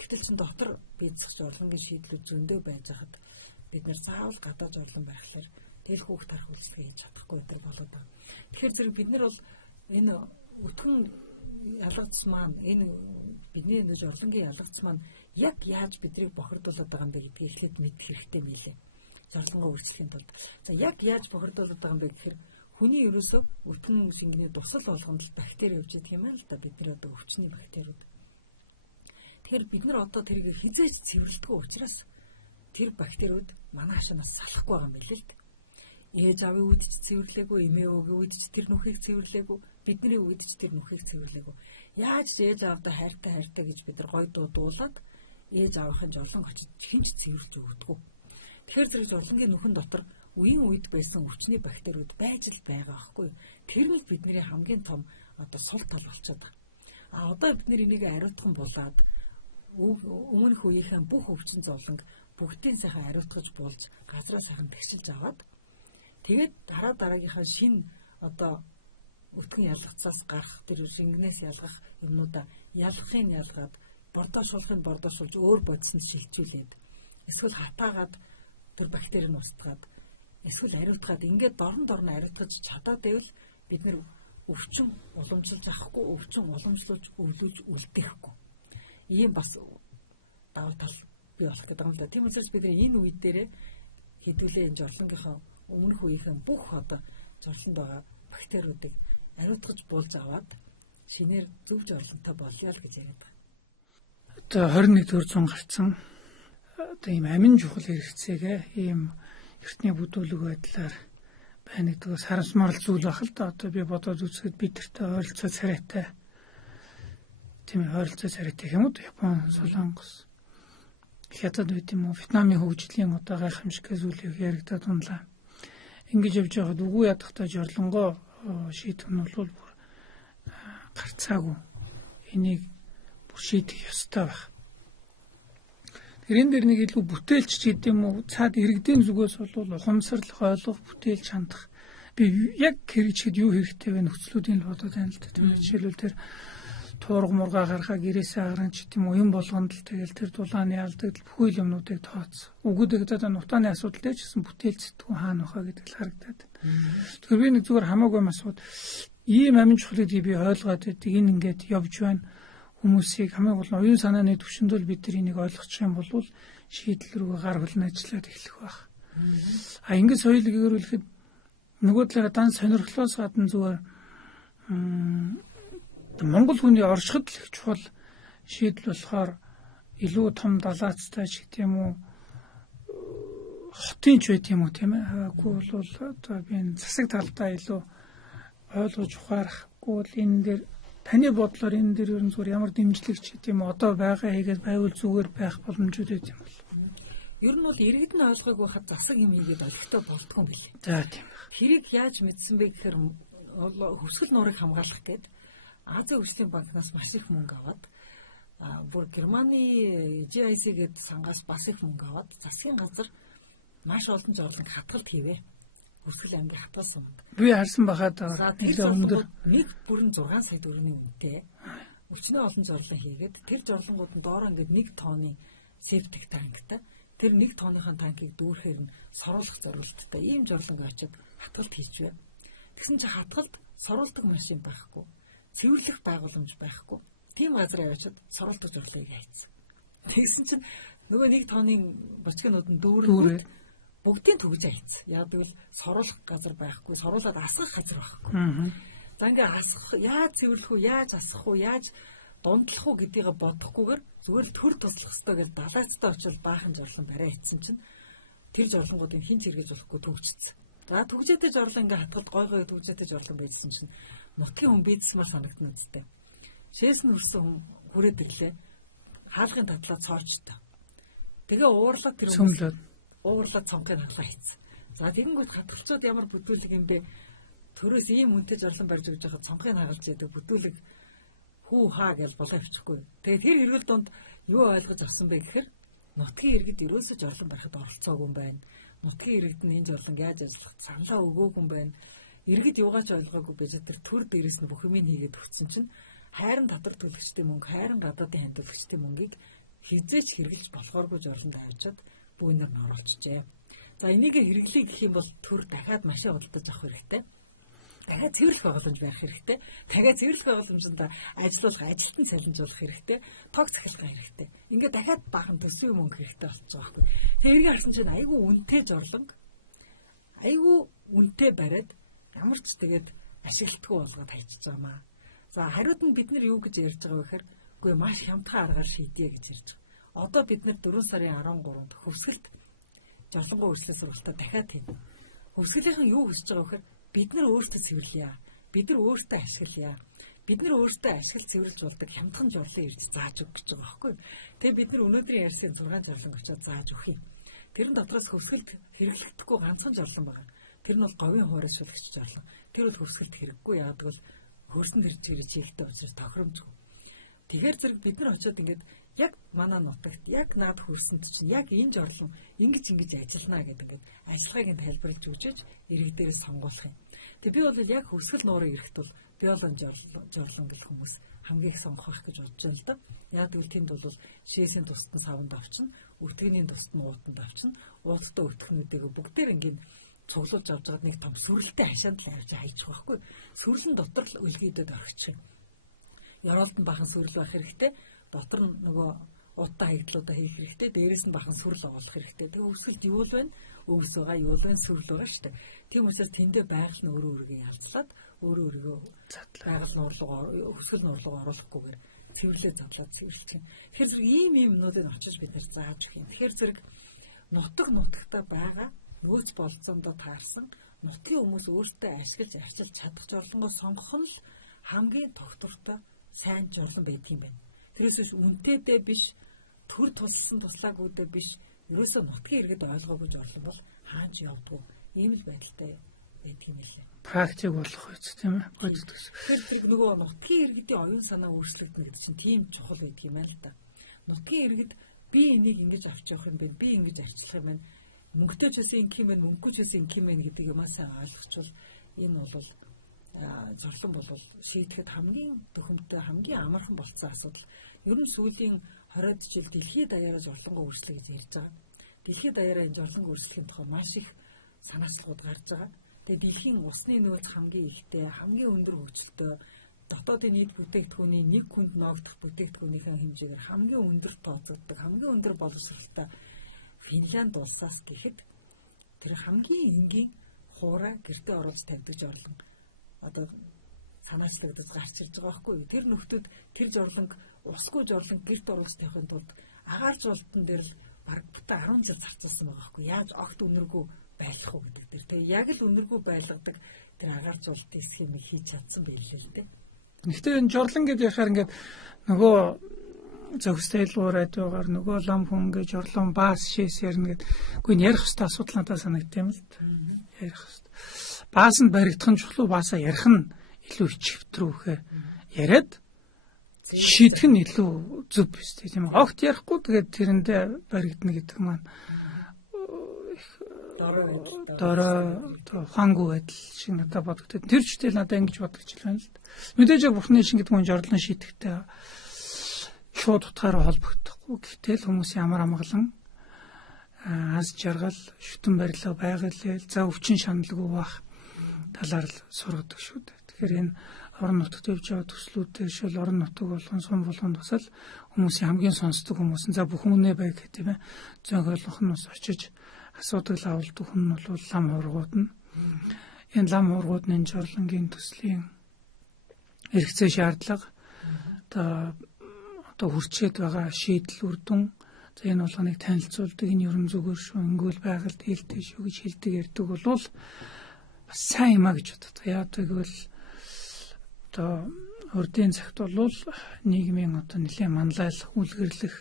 Гэтэл чин дотор бийцэх жорлонгийн шийдлүүд зөндөө байж хаад бид нар заавал гадаа жорлон байхлаар тэл хүүхэд харах үйлчлэгийг хийж чадахгүй гэдэг болоод байна. Тэгэхээр зэрэг бид нар бол энэ өтгөн ялгац маань энэ бидний энэ жорлонгийн ялгац маань яг яаж биднийг бохирдуулаад байгаа юм бэ гэдгийг эхлээд мэдэх хэрэгтэй мэлээ. Жорлонгоо үржлэхийн тулд. За яг яаж бохирдуулаад байгаа юм бэ гэхээр хүний ерөөсөө өтгөн шингэний дусал болгонд л бактери явж идэх юм л да бидний одоо өвчний бактериуд. Тэгэхээр бид нар одоо тэрийг хизээж цэвэрлэдэг учраас тэр бактериуд манай хашаанаас салахгүй байгаа юм билээ л дээ. Ээж авийн үед ч цэвэрлээгүй, эмээ өвгийн үед ч тэр нүхийг цэвэрлээгүй, бидний үед ч тэр нүхийг цэвэрлээгүй. Яаж ээж аавдаа хайртай гэж бид нар гой дуудуулаад ээж аавын жорлон очиж хинч цэвэрлж өгдөггүй. Тэгэхээр зэрэг жорлонгийн нүхэн дотор үеийн үед байсан өвчний бактериуд байж л байгаа байхгүй юу? Тэр нь бидний хамгийн том одоо сул тал болчиход байгаа. Одоо бид нэр энийг ариутган булаад өмнөх үеийнхэн бүх өвчин зовлонг бүгдийн сайхан ариутгаж болж газраа сайхан тэгшилж аваад тэгээд дараагийнхаа шин одоо өтгөн ялгацаас гарах тэр шингэнээс ялгах юмнуудаа ялгахын ялгаад бордоошуулахын бордоошуулж өөр бодисонд шилжүүлээд эсвэл хатаагаад тэр бактери нь устгаад эсвэл ариутгаад ингээд дорн ариутгаж чадаад байвал бид нэр өвчин уламжилж авахгүй өвчин уламжлуулж өвлөж үлдээхгүй. Ийм бас даваа тал бий болох гэдэг юм л да. Тийм учраас бид энэ үед дээрээ хэдүүлээ энэ жорлонгийнхоо өмнөх үеийнхэн бүх одоо жорлонд байгаа бактериудыг ариутгаж буулж аваад шинээр зөв жорлонтой болъё л гэж яриад байгаа. Одоо 21-р зуун гарсан одоо ийм амин чухал хэрэгцээгээ ийм эртний бүдүүлэг байдлаар байна гэдгээс харамсмаар зүйл байх л да. Одоо би бодоод үзэхэд бидэртэй ойролцоо царайтай тийм ойролцоо царайтай юм уу? Япон, Солонгос, Хятад үед юм уу? Вьетнамын хөгжлийн одоо гайхамшиг зүйлийг яригадад унлаа. Ингэж явж байхад үгүй ядахтай жорлонгоо шийдэх нь бол бүр гарцаагүй. Энийг бүр шийдэх ёстой байх. Тэрэн дээр нэг илүү бүтээлч ч гэдэм үү цаад иргэдийн зүгээс бол ухамсарлах, ойлгох, бүтээлч хандах. Би яг хэрэгчэд юу хэрэгтэй вэ нөхцлүүдийн л бодоод байна л да. Тэгээд жишээлбэл тэр туурга мурга гарахаа гэрээсээ агаранч гэдэм үү юм болгонд л тэгэл тэр дулааны алдаг бүхий юмнуудыг тооц. Үгүйдэг одоо нутааны асуудал дээр ч гэсэн бүтээлч сэтгүүн хаана бахаа гэдэг л харагдаад байна. Тэгэхээр би нэг зүгээр хамаагүй масууд ийм амин чухлыг би ойлгоод байдаг. Энэ ингээд явж байна. Хүмүүсийг хамгийн гол нь оюун санааны түвшиндөө бид нар энийг ойлгочих юм бол шийдэл рүү гар хөлн ажиллаад эхлэх байх. Ингээд соёлыг өөрөлдөд нөгөө талаараа дан сонирхлоос гадна зүгээр Монгол хүний оршиход л их чухал шийдэл болохоор илүү том далаацтай ч гэдэг юм уу хотын ч байт юм уу тийм ээ. Хаагүй бол одоо би энэ засаг талдаа илүү ойлгож ухаарахгүй бол энэ дээр таны бодлоор энэ дээр ер нь зүгээр ямар дэмжлэгч гэдэг юм одоо байгаа хийгээд байвал зүгээр байх боломжууд байт юм бол. Ер нь бол иргэд нь ойлгоогүй хад засаг юм хийгээд олигтой болтгоо юм билээ. За тийм байна. Хэрийг яаж мэдсэн бэ гэхээр хөвсгөл нуурыг хамгаалах гээд Азийн хөгжлийн банкнаас маш их мөнгө аваад бүр Германы GIC гээд сангаас бас их мөнгө аваад засгийн газар маш олон жорлонг хатгалт хийвээ. Хөвсгөл аймгийн хатгалсан мөнгө. Би харсан бахад нэлээд өндөр нэг бүрэн 6 сая төгрөгийн үнэтэй өчнөө олон жорлон хийгээд тэр жорлонгууд нь доор ингээд 1 тонны септик танктай тэр 1 тонныхын танкийг дүүрхээр нь соруулах зорилттой ийм жорлонг очиод хатгалт хийчихвэ. Тэгсэн чинь хатгалт соруулдаг машин байхгүй. Цэвэрлэх байгууламж байхгүй. Тийм газар яваад соруулдаг жорлыг хайцсан. Тэгсэн чинь нөгөө 1 тонны бочгонууд нь дүүрээд бүгдийг төгж хайцсан. Яг тэгвэл соруулах газар байхгүй, соруулаад асгах газар байхгүй. За ингээ асгах, яаж цэвэрлэх үү, яаж асгах үү, яаж дундлах уу гэдгийг бодохгүйгээр зүгээр л төр туслах хэрэгтэй гэж далайцтай очил баахан жорлон барай хийсэн чинь тэр жорлонгуудыг хинч хэрэгж болохгүй төгжчихсэн. За төгжөөтэй жорлон ингээ хатгалт гой төгжөөтэй жорлон байжсэн чинь нутгийн хүн бидсмар санагдана үстэй. Шээс нь өрсөн хүн хүрээд ирлээ. Хаалгын татлаа цоорчтой. Тэгээ уурлаад тэр цөмлөд уурлаад цонхыг хаглаа хийцэн. За тэгэнгүүт хатгалцууд ямар бүдүүлэг юм бэ? Төрөөс ийм үнэтэй жорлон барьж өгч байхад цонхыг хагалж яадаг бүдүүлэг хүү хаа гэж болоо авчихгүй. Тэгээ тэр эргэл донд юу ойлгож авсан бэ гэхээр нутгийн иргэд ерөөсөө жорлон барихад оролцоогүй юм байна. Нутгийн иргэд нь энэ жорлон яаж ажиллах саналаа өгөөгүй юм байна. Иргэд юугаач ойлгоогүй байж тэр төр дээрээс нь бүх юм хийгээд өгсөн чинь хайран татвар төлөгчдийн мөнгө, хайран гадаадын хандлагчдын мөнгийг хизээч хэрэглэж болохооргүй жорлонд авчиад бүүнээр нь оруулчихжээ. За энийг хэрэглэе гэх юм бол төр дахиад машин худалдаж авах хэрэгтэй. Дахиад цэвэрлэх боломж байх хэрэгтэй. Дахиад цэвэрлэх боломжтой ажиллах, ажилтан цалинжуулах хэрэгтэй. Тог цахилгаан хэрэгтэй. Ингээд дахиад баахан төсвийн мөнгө хэрэгтэй болчих жоох байхгүй. Тэгээ эргээ харсан чинь айгүй үнэтэй жорлонг, айгүй үнэтэй бариад ямар ч тэгээд ашиглалтгүй болгоод хайчиж байгаамаа. За хариуд нь бид нар юу гэж ярьж байгаа вэ гэхээр үгүй маш хямдхан аргаар шийдье гэж ярьж байгаа. Одоо бид нар 4 сарын 13-нд хөвсгөлт жорлонгоо үйлчлэл сургалтаа дахиад хийнэ. Хөвсгөлийн юу хийж байгаа вэ гэхээр бид нар өөрсдөө цэвэрлэе. Бид нар өөрсдөө ашиглая. Бид нар өөрсдөө ашиглаж цэвэрлж болдог хямдхан жорлон ирж зааж өгөх гэж байгаа байхгүй. Тэгээ бид нар өнөөдрийн ярьсан 6 жорлон очиод зааж өгөх юм. Тэрэн дотроос хөвсгөлт хэрэглэгдэхгүй ганцхан жорлон байгаа. Тэр нь бол говийн хуурай шүлгч жорлон. Тэр бол хөвсгөлт хэрэггүй яадаг бол хөрсөн төрж ирж хийхтэй учраас тохиромжгүй. Тэгэхээр зэрэг бид нар очиод ингээд яг манай нутагт яг над хөрсөнд чинь яг энэ жорлон ингэж ажиллана гэдэг ингээд ажиллагааг нь тайлбарлаж өгчөж иргэдээрээ сонгуулах юм. Тэгээ би бол яг хөвсгөл нуурын эрэхт бол биолон жорлон гэх хүмүүс хамгийн их сонгох байх гэж бодож байна л да. Яг тэгвэл тэнд бол шээсийн тусад нь савнд авчин, өтгөний тусад нь уутанд авчин, ууттай өтгөнүүдийг бүгдээр ингээд цуглуулж авч байгаа нэг том сүрэлтэй хашаанд л авч хайчих байхгүй. Сүрлэн дотор л үлгийдэд орчих юм. Яроолд нь бахан сүрэл байх хэрэгтэй. Дотор нь нөгөө удаа хаягдлуудаа хийх хэрэгтэй. Дээрээс нь бахан сүрэл оруулах хэрэгтэй. Тэгээ өсвөлд юу л байна? Өвс байгаа, юу л байна? Сүрэл байгаа шүү дээ. Тийм учраас тэндээ байгаль нь өөрөө өөрийгөө ялцлаад өөрөө өөрийгөө байгаль нуурлага өсвөл нуурлага оруулахгүйгээр цэвэрлээ задлаад цэвэрлэх юм. Тэгэхээр зэрэг ийм юмнуудыг очиж бид нэр зааж өгөх юм. Тэгэхээр зэрэг нутагтаа байгаа нөөц болцоондоо таарсан нутгийн хүмүүс өөртөө ашиглаж арчилж чадах жорлонгоо сонгох нь л хамгийн тогтвортой сайн жорлон байдгийм байна. Тэрээс үнэтэйдээ биш, төр тулсан туслаагүйдээ биш, ерөөсөө нутгийн иргэд ойлгоогүй жорлон бол хаач явдгүй. Ийм л байдалтай байдгийм лээ. Практик болох үст тийм ээ. Боддог. Тэгэхээр нөгөө нутгийн иргэдийн оюун санаа өөрчлөгдөнө гэдэг чинь тийм чухал байдаг юм байна л да. Нутгийн иргэд би энийг ингэж авч явах юм байна, би ингэж арчлах юм байна. Мөнгөтэй ч гэсэн ингэх юм байна, мөнгөгүй ч гэсэн ингэх юм байна гэдэг юмасаа ойлгочвол энэ бол зарлан бол шийдэхэд хамгийн төхөмтэй, хамгийн амархан болцсон асуудал. Ер нь сүүлийн 20 жил дэлхийд даяараа жорлонгоо өөрчлөе гэж ярьж байгаа. Дэлхийд даяараа энэ жорлонгоо өөрчлөхийн тухай маш их санаачлалууд гарч байгаа. Тэгээ дэлхийн усны нөөц хамгийн ихтэй, хамгийн өндөр хөгжилтэй дотоодын нийт бүтээгдэхүүний 1 хүнд ноогдох бүтээгдэхүүнийхээ хэмжээгээр хамгийн өндөр тооцогддог, хамгийн өндөр боловсролтой Финлянд улсаас гэхэд тэр хамгийн энгийн хуурай гэртээ оруулж тавьдаг жорлон одоо санаачлагдаж гарч ирж байгаа байхгүй юу? Тэр нөхдүүд тэр жорлонг усгүй жорлонг гэрт оруулж тавихын тулд агаар жолтон дээр л баг бүтэ 10 жил зарцуулсан байгаа байхгүй юу? Яаж огт үнэргүй байлгах уу гэдэг дээр. Тэгээ яг л үнэргүй байлгадаг тэр агаар жолтын схемийг хийж чадсан байлээ л дээ. Гэхдээ энэ жорлон гэдэг яхаар ингээд нөгөө зохистой илуурайд байгаа нөгөө лам хүн гэж жорлон баас шээс ярина гэдэг. Үгүй нь ярих хэвээр асуудал надад санагдсан юм л д. Ярих хэвээр. Баас нь баригдах нь чухал, баасаа ярих нь илүү ичвтрүүхээ яриад шийдэх нь илүү зөв биз тийм ээ. Огт ярихгүй тэгээд тэрэндээ баригдана гэдэг маань дорой хангу байдал шиг надад бодогдод. Тэр ч тэгэл надад ингэж бодож байна л да. Мэдээж яг бүхний шин гэдэг нь жорлон шийдэхтэй шууд утгаараа холбогдохгүй. Гэтэл хүмүүс ямар амгалан аз жаргал, шүтэн барилга байгаль, за өвчин шаналгүй бах талаар л сургадаг шүү дээ. Тэгэхээр энэ орон нутагт явж байгаа төслүүдтэй шил орон нутаг болгон сум болгон тусал хүмүүсийн хамгийн сонсдог хүмүүс нь за бүхэн үнэ байг гэх тийм ээ. Зөн хойлох нь бас очиж асуудал авалдаг хүн нь бол лам хуургууд нь. Энэ лам хуургууд нь жорлонгийн төслийн хэрэгцээ шаардлага одоо хүрчээд байгаа шийдэл үр дүн за энэ болгоныг танилцуулдаг энэ ерөн зүгээр шүү ингүүл байгальд хэлдэг шүү гэж хэлдэг ярьдаг бол бас сайн юмаа гэж боддог. Яа гэвэл одоо урдын цагт бол нийгмийн одоо нэлээд манлайлах, үлгэрлэх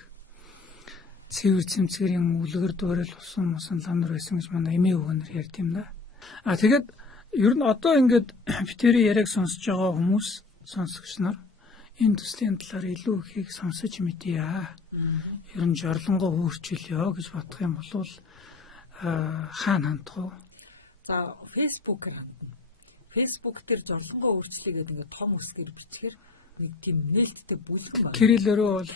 цэвэр цэмцгэрийн үлгэр дуурал усан лам нар байсан гэж манай эмээ өвгөнөр ярьд юм да. Тэгээд ер нь одоо ингээд битэрийн яриаг сонсож байгаа хүмүүс сонсогч нар энэ төслийн талаар илүү ихийг сонсож мэдье. Ер нь жорлонгоо өөрчилё гэж бодох юм бол хаана хандах вэ? За Facebook-ээр хандна. Facebook дээр жорлонгоо өөрчлөе гэдэг ингээд том үсгээр бичгээр нэг тийм нээлттэй бүлгэн байна. Кириллээрөө бол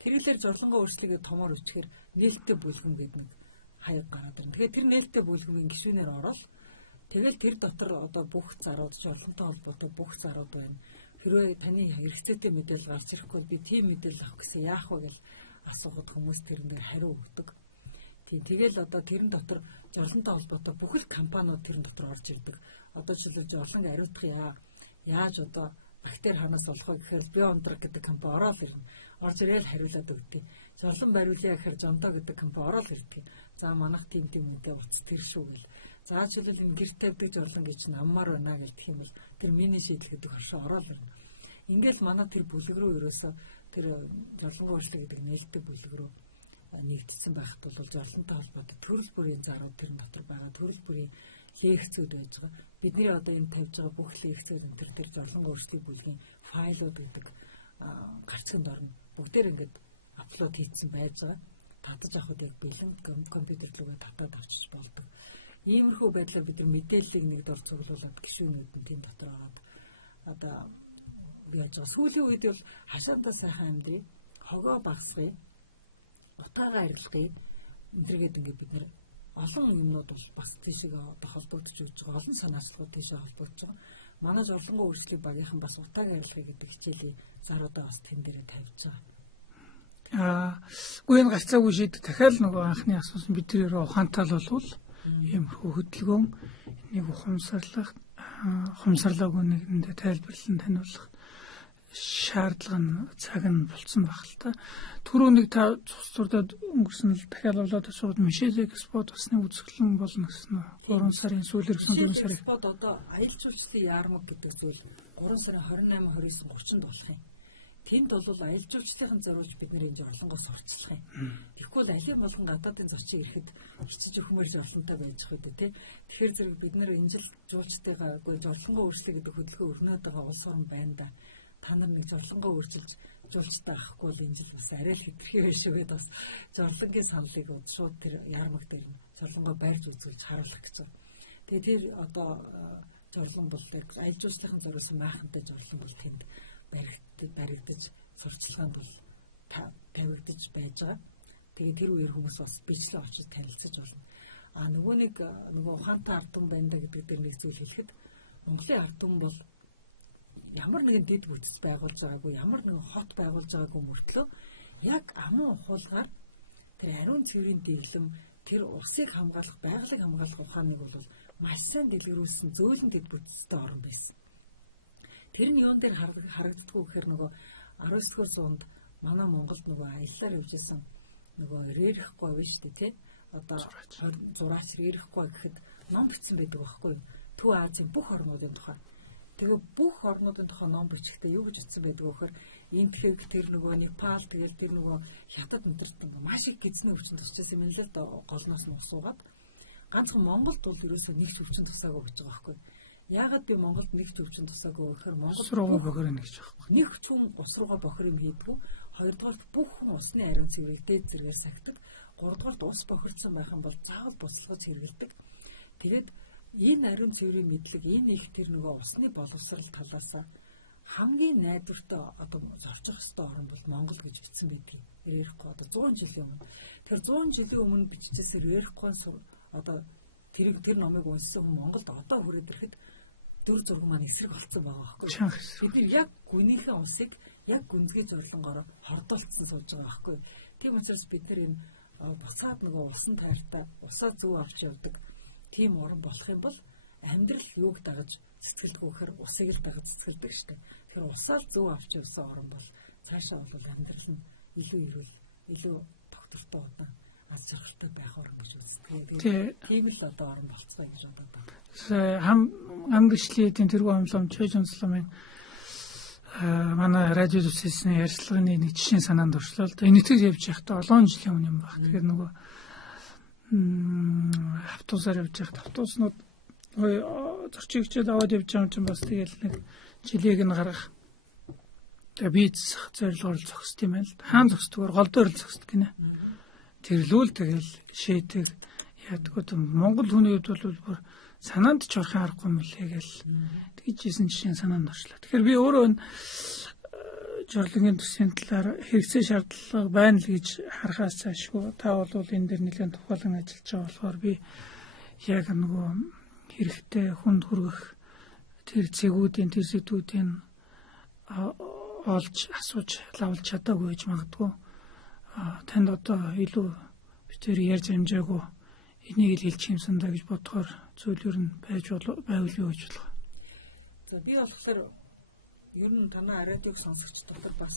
Кириллээр жорлонгоо өөрчлөе гэдэг томоор бичгээр нээлттэй бүлгэн гэдэг нэг хаяг гараад ирнэ. Тэгэхээр тэр нээлттэй бүлгийн гишүүнээр ороод тэгэл тэр дотор одоо бүх зарууд жорлонтой холбоотой бүх зарууд байна. Хэрвээ таны хэрэгцээтэй мэдээлэл гарч ирэхгүй би тийм мэдээлэл авах гэсэн яах вэ гэж асуухад хүмүүс тэрэн дээр хариу өгдөг. Тэгэл одоо тэрэн дотор жорлонтой холбоотой бүх л компаниуд тэрэн дотор орж ирдэг. Одоо жишээлбэл жорлонг ариутгах яаж одоо бактери ханаас болох вэ гэхээр Biontech гэдэг компани ороод ирнэ. Орж ирээл хариулаад өгдөг. Жорлон бариулъя гэхээр Jonto гэдэг компани ороод ирдэг. За манайх тийм мэдээ утас тэр шүү гэл. За жишээлбэл энэ гэрт тавьдаг жорлон гэж наммаар байна гэдэг юм бол тэр миний шийдэл гэдэг хашаа ороод ирнэ. Ингээл манай тэр бүлэг рүү ерөөсө тэр жорлонгоо өөрчлөлт гэдэг нээлттэй бүлэг рүү нэгдсэн байхад бол жорлонтой холбоотой төрөл бүрийн зарууд тэрэн дотор байгаа. Төрөл бүрийн лекцүүд байж байгаа. Бидний одоо энэ тавьж байгаа бүх лекцүүд тэр жорлонгоо өөрчлөлт бүлгийн файлууд гэдэг гарцганд орно. Бүгдээр ингээд апплод хийсэн байж байгаа. Татаж авахд яг бэлэн компьютер рүү татаад авчиж болдог. Иймэрхүү байдлаар бид мэдээллийг нэг дор цуглуулад гишүүнүүд нь тийм дотор ороод одоо яаж сүүлийн үед бол хашаантаа сайхан амьдрий, хогоо багсгая, утаагаа арилгая. Эндэргээд ингээд бид нэр олон юмнууд бол бас тийшээ одоо холбогдож үүж байгаа. Олон санаачлалууд тийшээ холбогдож байгаа. Манай жорлонгоо өөрчлөлт багийнхан бас утаагаа арилгая гэдэг хичээлийн заруудаа бас тэн дээрээ тавьж байгаа. Үгүй энэ гарцаагүй шийд дахиад нөгөө анхны асуусан бидний ухаантай л болвол иймэрхүү хөдөлгөөн энийг ухамсарлаагүй нэгэндээ тайлбарлан таниулах шаардлага нь цаг нь болцсон баг л та. Түрүүнийг та цуцурдад өнгөрсөн л дахиад болоод асууд Мишель Экспот усны үзэсгэлэн болно гэсэн нь 3 сарын сүүлээр гэсэн 4 сарын Экспот одоо аялал жуулчлалын яармаг гэдэг зүйл 3 сарын 28, 29, 30-нд болох юм. Тэнд бол аялал жуулчлалын зориулж бид нэр энэ орлонгоос орчлох юм. Тэгэхгүй алийг болгон гадаадын зочид ирэхэд хичээж өхмөрж олонтой байж байгаа үү те. Тэгэхээр зэрэг бид нэр энэ жил жуулчдыгаа орлонгоо өөрчлөе гэдэг хөдөлгөөн өрнөд байгаа улс орн байна да. Та нар нэг жорлонгоо өөрчилж жуулчтай авахгүй бол энэ жил бас арай л хэтэрхий байх шүү гэдэг бас жорлонгийн саналыг шууд тэр яармаг дээр нь жорлонгоо байрж үзүүлж харуулах гэж байна. Тэгээ тэр одоо жорлон бол аялал жуулчлалын зориулсан майхантай жорлон бол тэнд баригдаж сурчлагын бол тавигдаж байж байгаа. Тэгээ тэр үеэр хүмүүс бас бичлээ очиж танилцаж болно. Нөгөө нэг нөгөө ухаантай ард түмэн байна гэдэг дээр нэг зүйл хэлэхэд Монголын ард түмэн бол ямар нэгэн дэд бүтц байгуулж байгаагүй, ямар нэгэн хот байгуулж байгаагүй мөртлөө яг аман ухуулгаар тэр ариун цэврийн дэглэм, тэр улсыг хамгаалах, байгалыг хамгаалах ухааныг бол маш сайн дэлгэрүүлсэн зөөлөн дэд бүтцтэй орн байсан. Тэр нь юун дээр харагддгүй гэхээр нөгөө 19-р зуунд манай Монголд нөгөө аяллаар явж исэн нөгөө Рерихгүй биш үү те? Одоо зураач Рерихгүй гэхэд ном бичсэн байдаг байхгүй юу? Төв Азийн бүх орнуудын тухай. Тэгээ бүх орнуудын тухай ном бичихтэй юу гэж утсан байдаг вэ гэхээр Индийг тэр нөгөө Непал тэгэл тэр нөгөө хятад өдөрт маш их гизний өвчин тусчихсан юм л л голноос нь усуугаад ганцхан Монголд бол ерөөсөө нэг ч өвчин тусаагүй гэж байгаа байхгүй. Яагаад би Монголд нэг ч өвчин тусаагүй вэ гэхээр Монгол руугаа бохор нэг ч байхгүй. Нэг ч хүн ус руугаа бохор юм хийдгүү. Хоёрдугаар бүх хүн усны ариун цэврийг дээд зэрэгээр сахидаг. Гуравдугаар ус бохирдсан байх юм бол заавал буцалгаж хэрэгэлдэг. Тэгээд энэ ариун цэврийн мэдлэг энэ их тэр нөгөө усны боловсрал талаас хамгийн найдвартай одоо зорчих ёстой орн бол Монгол гэж бичсэн байдаг. Рерихгүй одоо 100 жилийн өмнө. Тэр 100 жилийн өмнө биччихсэн Рерихгүй одоо тэр номыг уншсан хүн Монголд одоо хүрээд ирэхэд төр зураг маань эсрэг болцсон байгаа байхгүй. Бид яг гүнийхээ усыг яг гүнзгий зорилгоор хордуулсан сууж байгаа байхгүй. Тийм учраас бид нар энэ буцаад нөгөө усан тайртай усаа зөв авч явдаг тийм орн болох юм бол амьдрал юуг дагаж цэцгэлдэг вэхээр усыг л дагаж цэцгэлдэг шүү дээ. Тэгэхээр усаа зөв авч явсан орн бол цаашаа бол амьдрал нь илүү эрүүл, илүү тогтвортой удаан аз жаргалтай байх орн гэж үздэг. Тийм л одоо орн болцгоо гэж бодоод байна. Англи-эдийн тэргуун амлам чөж онцломын манай радио зүсэсний ярилцлагын нэг жишээ санаанд орчлоо л да. Энэ итгэж явж байхдаа олон жилийн өмнө юм баг. Тэгэхээр нөгөө автобусаар явж байхад автобуснууд зорчигчд аваад явж байгаа юм чинь бас тэгэл нэг жилийг нь гаргах. Тэгээ бийцэх зорилгоор зогсд юм байна л. Хаан зогсдгоор гол дээр л зогсд гинэ. Тэрлүүл тэгэл шийдэг яадаг уу Монгол хүний хувьд бол бүр санаанд ч орохын аргагүй юм лээ гэл тэгжсэн жишээ санаанд орчлоо. Тэгэхээр би өөрөө энэ жорлонгийн төсвийн талаар хэрэгцээ шаардлага байна л гэж харахаас цаашгүй та бол энэ дээр нэлээд тухайлан ажиллаж байгаа болохоор би яг нөгөө хэрэгтэй хүнд хүргэх тэр зэгүүдийн тэр зэдүүдийн олж асууж лавлж чадаагүй гэж магадгүй танд одоо илүү битэр ярьж амжаагүй энийг л хэлчих юмсан да гэж бодохоор зүйлэр нь байвал юу гэж болох. За би болохоор ер нь танай радиог сонсогч дотор бас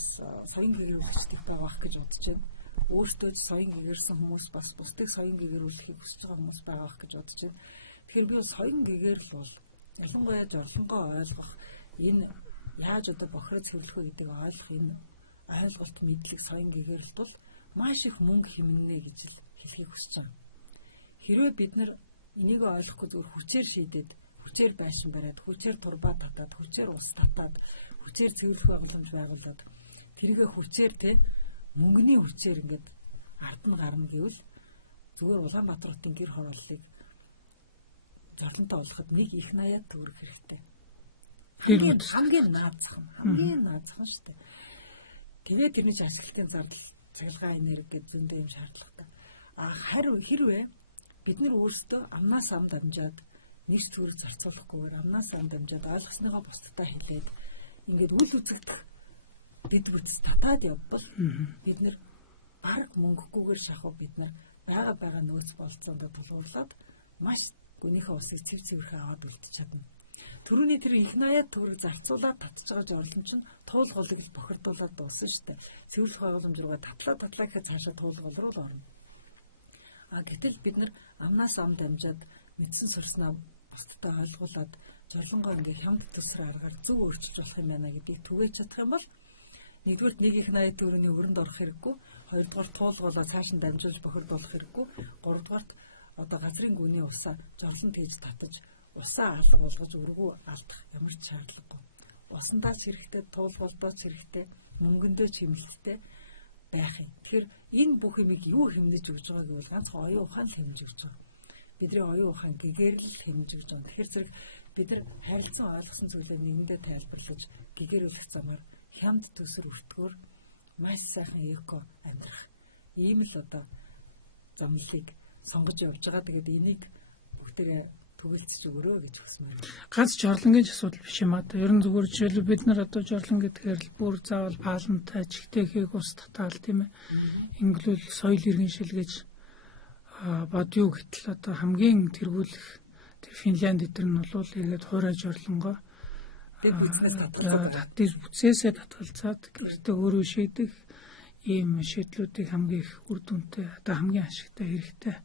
соён гэгээр хүчтэй байх гэж бодож байна. Өөртөө ч соён гээгэрсэн хүмүүс бас бусдыг соён гээгэрүүлэхийг хүсэж байгаа хүмүүс байгаа гэж бодож байна. Тэгэхээр би соён гэгээр л бол ялангуяа жорлонгоо ойлгох энэ яаж одоо бохироо цэвэрлэх вэ гэдэг ойлгох энэ ойлголт мэдлэг соён гэгээр л бол маш их мөнгө хэмнэнэ гэж л хэлхийг хүсэж байна. Хэрвээ бид нар энийг ойлгохгүй зөвхөн хүчээр шийдээд хүчээр байшин бариад хүчээр турбаа татаад хүчээр ус татаад хүчээр цэвэрлэх байгууламж байгуулад тэрийгэ хүчээр мөнгөний хүчээр ингээд ард нь гарна гэвэл зүгээр Улаанбаатар хотын гэр хорооллыг зорлонтой болгоход нэг их 80 төгрөг хэрэгтэй. Хамгийн наазах шүү дээ. Тэгээд тэрний ашиглалтын зардал цахилгаан энерги гэдэг зөндөө юм шаардлагатай. Хэрвээ бид нар өөрсдөө амнаас амд амжаад нэг зүрх зарцуулахгүйгээр амнаас амд амжаад ойлгосныгоо бусдтай хэлээд ингээд үл үзэгдэх дэд бүтц татаад явбал бид нар баг мөнгөггүйгээр шахав бид нар байгаа нөөц болцоонд тулгуурлаад маш гүнийхээ усыг цэвэрхэн аваад үлдчих чадна. Төрөний тэр их наяад төгрөг зарцуулаад татж байгаа жоломч нь туулгуулыг л бохирдуулаад дуусна шүү дээ. Цэвэрлэх байгууламж руугаа татлаа гэхэд цаашаа туулгуул руу л орно. Гэтэл бид нар амнаас ам дамжаад мэдсэн сурснаа бусдад ойлгуулад жорлонгоо ингээ хямд төсрө аргаар зөв өөрчилж болох юм байна гэдгийг түгээж чадах юм бол нэгдүгээр нэг их наяад төгрөгийн өрөнд орох хэрэггүй, хоёрдугаар туулгуулаа цааш нь дамжуулж бохирдуулах хэрэггүй, гуравдугаар одоо газрын гүний усаа жорлон тэгж татаж усаа алга болгож өргөө алдах ямар ч шаардлагагүй. Усандаа ч хэрэгтэй, туулгуулдаа ч хэрэгтэй, мөнгөндөө ч хэмнэлттэй байх юм. Тэгэхээр энэ бүх юмыг юу хэмнэж өгч байгааг бол ганцхан оюун ухаан л хэмнэж өгч байгаа. Бидний оюун ухаан гэгээр л хэмнэж өгч байгаа. Тэгэхээр зэрэг бид нар харилцан ойлгосон зүйлээ нэгэндээ тайлбарлаж гэгэрүүлэх замаар хямд төсөр өртгөөр маш сайхан эко амьдрах. Ийм л одоо замлыг сонгож явж байгаа. Тэгээд энийг бүгдээ түгэлцэж өгөрөө гэж хүсмээр. Ганц жорлонгийн асуудал биш юм аа. Ер нь зүгээр жишээлбэл бид нар одоо жорлон гэдгээр л бүр заавал паалантай чигтэйхийг ус татаал тийм ээ. Инглүүл соёл иргэншил гэж бодё гэтэл одоо хамгийн тэргүүлэх тэр Финлянд эдгээр нь бол иргэд хуурай жорлонгоо бүтцээсээ татгалзаад гэртээ өөрөө шийдэх ийм шийдлүүдийг хамгийн их үр дүнтэй одоо хамгийн ашигтай хэрэгтэй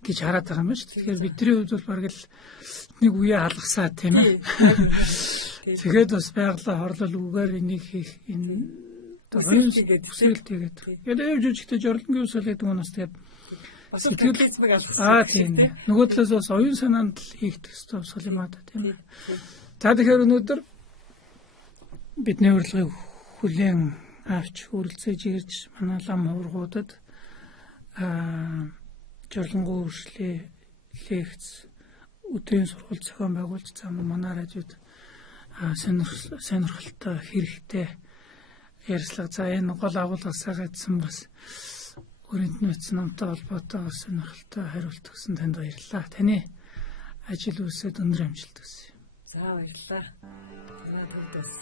гэж хараад байгаа юм шүү дээ. Тэгэхээр бидний хувьд бол бараг л нэг үе алгасаа тийм ээ. Тэгээд бас байгалаа хорлол үгээр энийг хийх энэ одоо хүсэлт тэгээд. Тэгээд явж үжигтэй жорлонгийн ус гэдэг нь бас тэгээд сэтгэл тийм ээ. Нөгөө талаас бас оюун санаанд л хийх төстэй усал юм аа тийм ээ. За тэгэхээр өнөөдөр бидний урилгыг хүлээн авч үргэлжлэж ирж манай лам хургуудад жорлонгоо үржлээ лекц өдрийн сургууль зохион байгуулж зам манай радиод сонирхолтой хэрэгтэй ярьцлага. За энэ гол агуулгасаа гадсан бас өрөнд нөөц намтай холбоотой сонирхолтой хариулт өгсөн танд баярлалаа. Таны ажил үйлсэд өндөр амжилт хүсье. За баярлалаа. Танай төвдөөс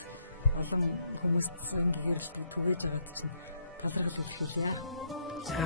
олон хүмүүст сайн гэрэлтийг түгээж аваад чинь талархал илэрхийлье. За.